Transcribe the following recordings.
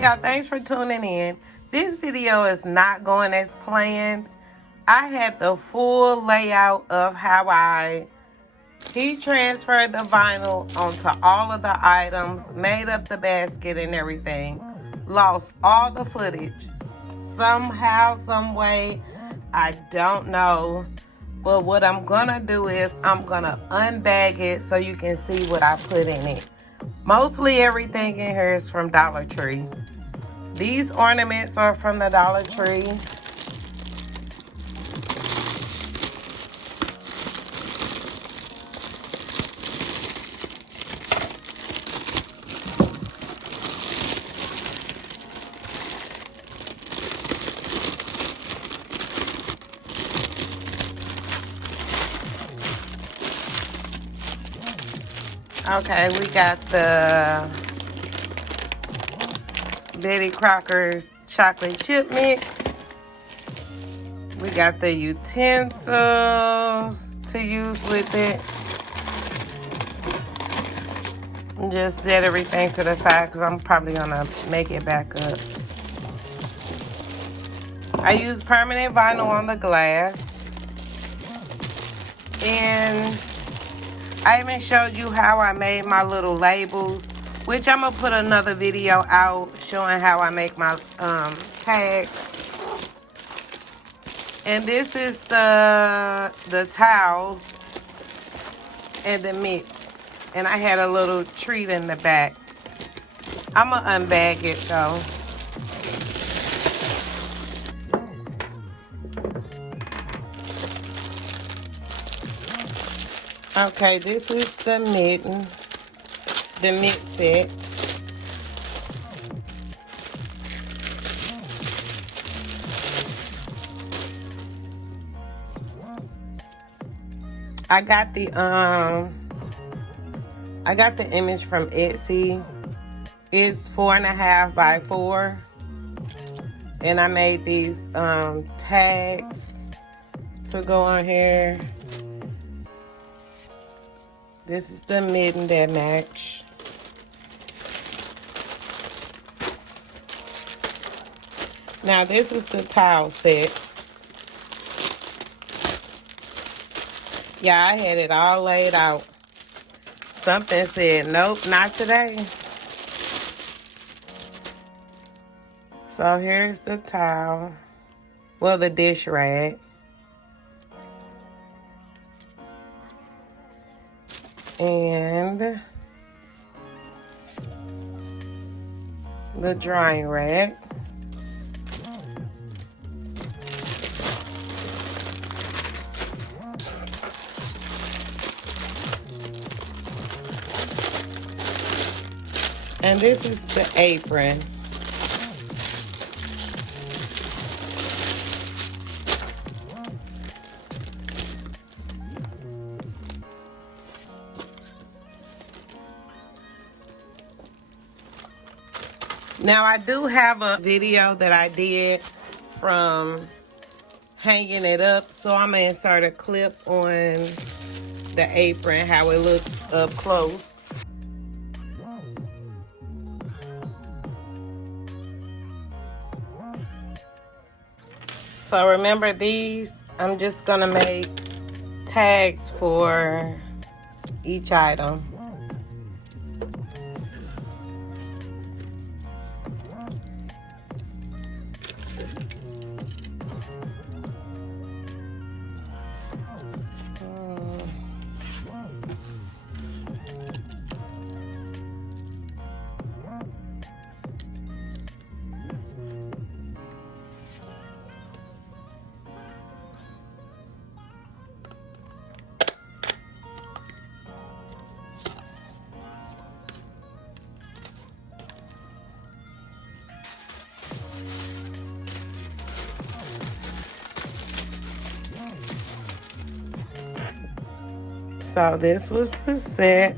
y'all, thanks for tuning in. This video is not going as planned. I had the full layout of how I heat transferred the vinyl onto all of the items, made up the basket and everything. Lost all the footage. Somehow, some way, I don't know. But what I'm gonna do is I'm gonna unbag it so you can see what I put in it. Mostly everything in here is from Dollar Tree. These ornaments are from the Dollar Tree. Okay, we got the Betty Crocker's chocolate chip mix. We got the utensils to use with it. And just set everything to the side because I'm probably gonna make it back up. I use permanent vinyl on the glass. And I even showed you how I made my little labels, which I'm gonna put another video out showing how I make my tags. And this is the towels and the mix. And I had a little treat in the back. I'm gonna unbag it though. Okay, this is the mitten, the mix set. I got the image from Etsy. It's 4.5 by 4, and I made these tags to go on here. This is the mitten that match. Now this is the towel set. Yeah, I had it all laid out. Something said, nope, not today. So here's the towel. Well, the dish rag. And the drying rack. And this is the apron. Now I do have a video that I did from hanging it up, so I'm gonna insert a clip on the apron, how it looks up close. So remember these, I'm just gonna make tags for each item. So this was the set.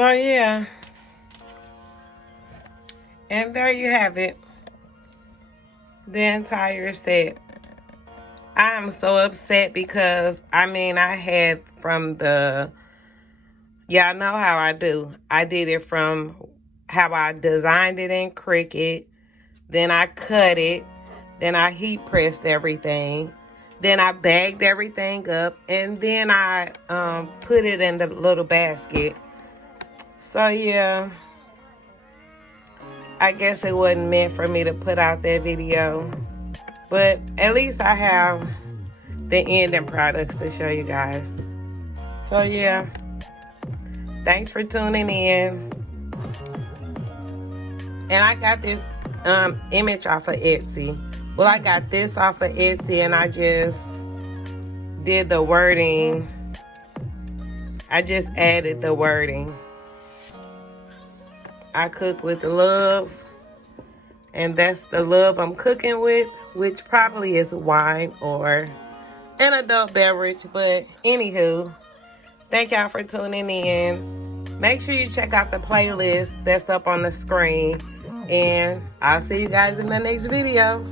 So yeah, and there you have it, the entire set. I am so upset because I had from the, y'all know how I do. I did it from how I designed it in Cricut. Then I cut it. Then I heat pressed everything. Then I bagged everything up. And then I put it in the little basket. So yeah, I guess it wasn't meant for me to put out that video. But at least I have the ending products to show you guys. So yeah, thanks for tuning in. And I got this image off of Etsy. Well, I got this off of Etsy and I just did the wording. I just added the wording. I cook with love. And that's the love I'm cooking with, which probably is wine or an adult beverage. But anywho, thank y'all for tuning in. Make sure you check out the playlist that's up on the screen. And I'll see you guys in the next video.